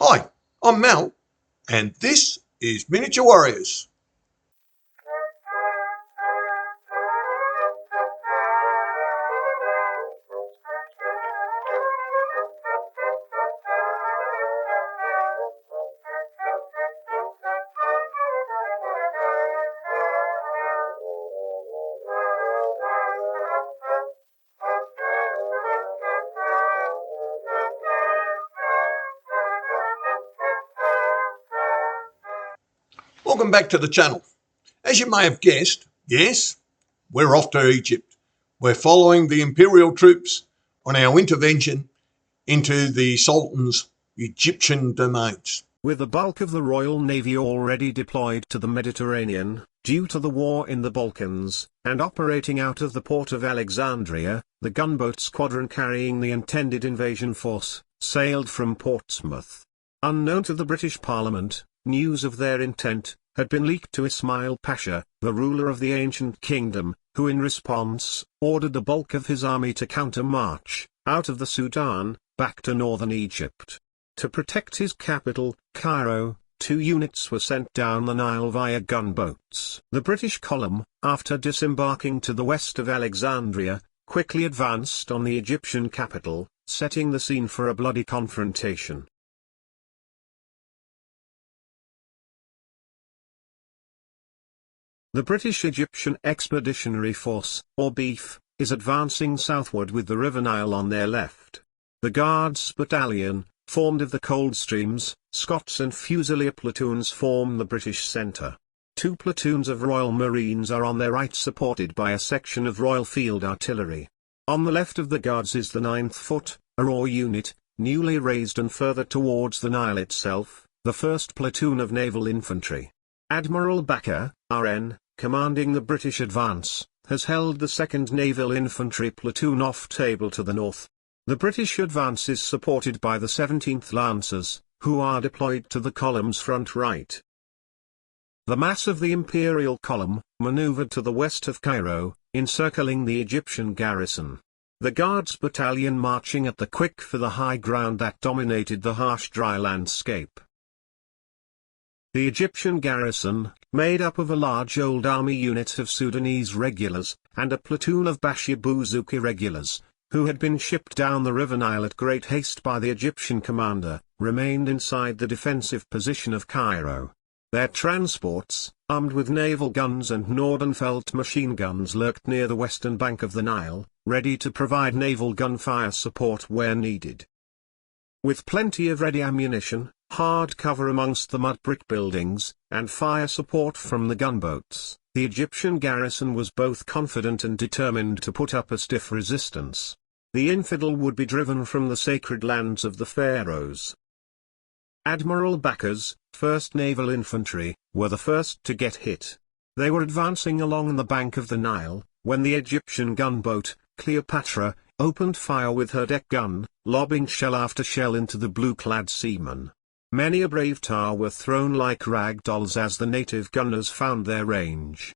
Hi, I'm Mel, and this is Miniature Warriors. Welcome back to the channel. As you may have guessed, yes, we're off to Egypt. We're following the imperial troops on our intervention into the Sultan's Egyptian domains. With the bulk of the Royal Navy already deployed to the Mediterranean, due to the war in the Balkans, and operating out of the port of Alexandria, the gunboat squadron carrying the intended invasion force sailed from Portsmouth. Unknown to the British Parliament, news of their intent had been leaked to Ismail Pasha, the ruler of the ancient kingdom, who in response ordered the bulk of his army to counter-march out of the Sudan back to northern Egypt. To protect his capital, Cairo, 2 units were sent down the Nile via gunboats. The British column, after disembarking to the west of Alexandria, quickly advanced on the Egyptian capital, setting the scene for a bloody confrontation. The British-Egyptian Expeditionary Force, or BEEF, is advancing southward with the River Nile on their left. The Guards Battalion, formed of the Coldstreams, Scots and Fusilier platoons form the British centre. 2 platoons of Royal Marines are on their right supported by a section of Royal Field Artillery. On the left of the Guards is the 9th Foot, a raw unit, newly raised, and further towards the Nile itself, the 1st Platoon of Naval Infantry. Admiral Baker, RN, commanding the British advance, has held the 2nd Naval Infantry Platoon off Table to the north. The British advance is supported by the 17th Lancers, who are deployed to the column's front right. The mass of the Imperial column maneuvered to the west of Cairo, encircling the Egyptian garrison. The Guards Battalion marching at the quick for the high ground that dominated the harsh dry landscape. The Egyptian garrison, made up of a large old army unit of Sudanese regulars, and a platoon of Bashibuzuki regulars, who had been shipped down the River Nile at great haste by the Egyptian commander, remained inside the defensive position of Cairo. Their transports, armed with naval guns and Nordenfeldt machine guns, lurked near the western bank of the Nile, ready to provide naval gunfire support where needed. With plenty of ready ammunition, hard cover amongst the mud brick buildings, and fire support from the gunboats, the Egyptian garrison was both confident and determined to put up a stiff resistance. The infidel would be driven from the sacred lands of the pharaohs. Admiral Baker's 1st Naval Infantry were the first to get hit. They were advancing along the bank of the Nile, when the Egyptian gunboat, Cleopatra, opened fire with her deck gun, lobbing shell after shell into the blue-clad seamen. Many a brave tar were thrown like rag dolls as the native gunners found their range.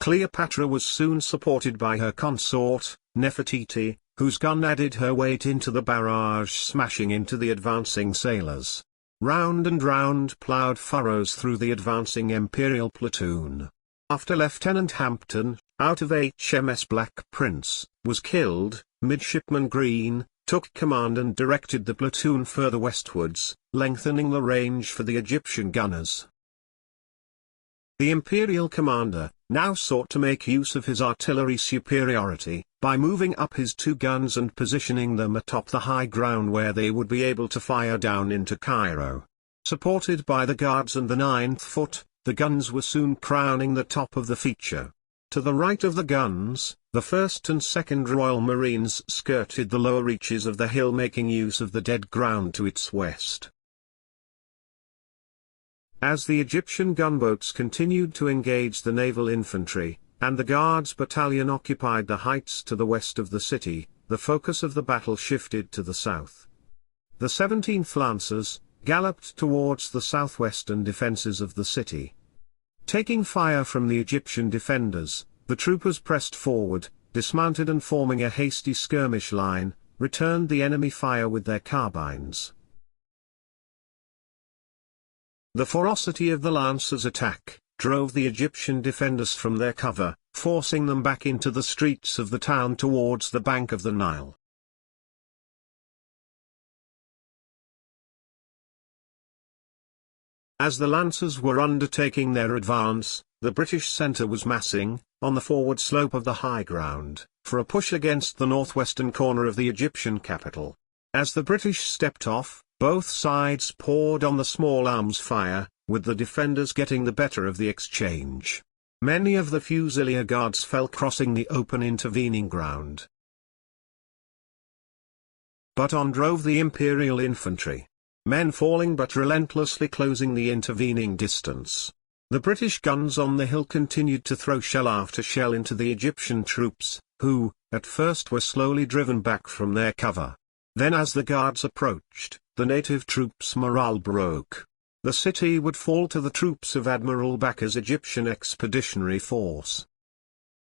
Cleopatra was soon supported by her consort, Nefertiti, whose gun added her weight into the barrage, smashing into the advancing sailors. Round and round ploughed furrows through the advancing Imperial platoon. After Lieutenant Hampton, out of HMS Black Prince, was killed, Midshipman Green took command and directed the platoon further westwards, lengthening the range for the Egyptian gunners. The Imperial commander now sought to make use of his artillery superiority, by moving up his 2 guns and positioning them atop the high ground where they would be able to fire down into Cairo. Supported by the Guards and the 9th Foot, the guns were soon crowning the top of the feature. To the right of the guns, the 1st and 2nd Royal Marines skirted the lower reaches of the hill, making use of the dead ground to its west. As the Egyptian gunboats continued to engage the naval infantry, and the Guards Battalion occupied the heights to the west of the city, the focus of the battle shifted to the south. The 17th Lancers galloped towards the southwestern defences of the city. Taking fire from the Egyptian defenders, the troopers pressed forward, dismounted, and forming a hasty skirmish line, returned the enemy fire with their carbines. The ferocity of the Lancers' attack drove the Egyptian defenders from their cover, forcing them back into the streets of the town towards the bank of the Nile. As the Lancers were undertaking their advance, the British centre was massing, on the forward slope of the high ground, for a push against the northwestern corner of the Egyptian capital. As the British stepped off, both sides poured on the small arms fire, with the defenders getting the better of the exchange. Many of the Fusilier guards fell crossing the open intervening ground. But on drove the Imperial infantry. Men falling but relentlessly closing the intervening distance. The British guns on the hill continued to throw shell after shell into the Egyptian troops, who, at first were slowly driven back from their cover. Then as the guards approached, the native troops' morale broke. The city would fall to the troops of Admiral Bakker's Egyptian Expeditionary Force.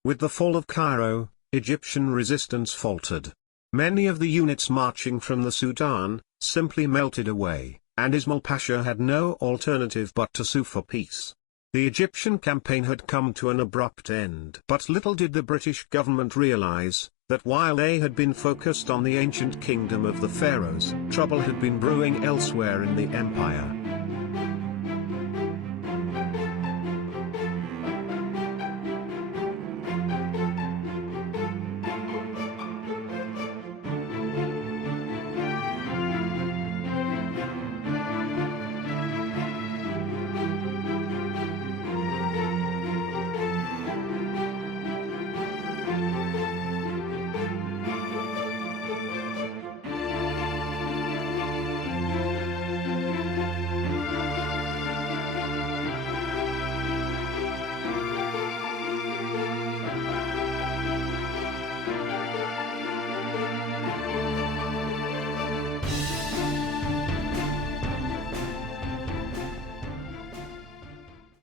With the fall of Cairo, Egyptian resistance faltered. Many of the units marching from the Sudan simply melted away, and Ismail Pasha had no alternative but to sue for peace. The Egyptian campaign had come to an abrupt end. But little did the British government realize that while they had been focused on the ancient kingdom of the pharaohs, trouble had been brewing elsewhere in the empire.